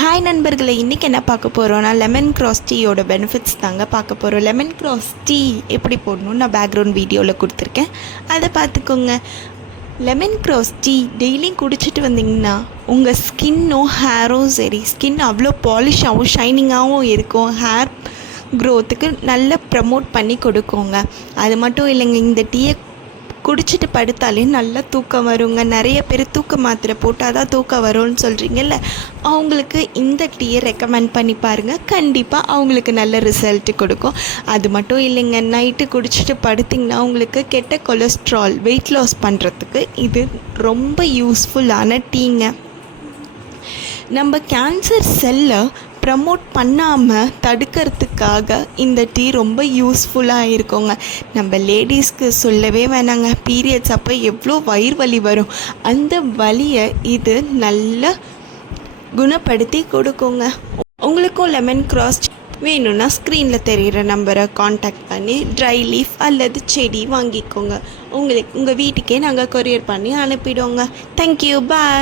Hi நண்பர்களை, இன்றைக்கி என்ன பார்க்க போகிறோன்னா லெமன் கிராஸ் டீயோட பெனிஃபிட்ஸ் தாங்க பார்க்க போகிறோம். லெமன் கிராஸ் டீ எப்படி போடணும்னு நான் பேக்ரவுண்ட் வீடியோவில் கொடுத்துருக்கேன், அதை பார்த்துக்கோங்க. லெமன் கிராஸ் டீ டெய்லியும் குடிச்சிட்டு வந்தீங்கன்னா உங்கள் ஸ்கின்னும் ஹேரும் சரி, ஸ்கின் அவ்வளோ பாலிஷாகவும் ஷைனிங்காகவும் இருக்கும். ஹேர் க்ரோத்துக்கு நல்லா ப்ரமோட் பண்ணி கொடுக்குங்க. அது மட்டும் இல்லைங்க, இந்த டீயை குடிச்சிட்டு படுத்தாலே நல்லா தூக்கம் வருங்க. நிறைய பேர் தூக்க மாத்திரை போட்டால் தான் தூக்கம் வரும்னு சொல்கிறீங்கல்ல, அவங்களுக்கு இந்த டீயை ரெக்கமெண்ட் பண்ணி பாருங்கள். கண்டிப்பாக அவங்களுக்கு நல்ல ரிசல்ட்டு கொடுக்கும். அது மட்டும் இல்லைங்க, நைட்டு குடிச்சிட்டு படுத்திங்கன்னா உங்களுக்கு கெட்ட கொலஸ்ட்ரால் வெயிட் லாஸ் பண்ணுறதுக்கு இது ரொம்ப யூஸ்ஃபுல்லான டீங்க. நம்ம கேன்சர் செல்லை ப்ரமோட் பண்ணாமல் தடுக்கிறதுக்காக இந்த டீ ரொம்ப யூஸ்ஃபுல்லாக இருக்குங்க. நம்ம லேடிஸ்க்கு சொல்லவே வேணாங்க, பீரியட்ஸ் அப்போ எவ்வளோ வயிறு வலி வரும், அந்த வலியை இது நல்லா குணப்படுத்தி கொடுக்குங்க. உங்களுக்கும் லெமன் கிராஸ் வேணும்னா ஸ்க்ரீனில் தெரிகிற நம்பரை காண்டாக்ட் பண்ணி ட்ரை லீஃப் அல்லது செடி வாங்கிக்கோங்க. உங்கள் வீட்டுக்கே நாங்கள் கொரியர் பண்ணி அனுப்பிடுவோங்க. தேங்க்யூ, பாய்.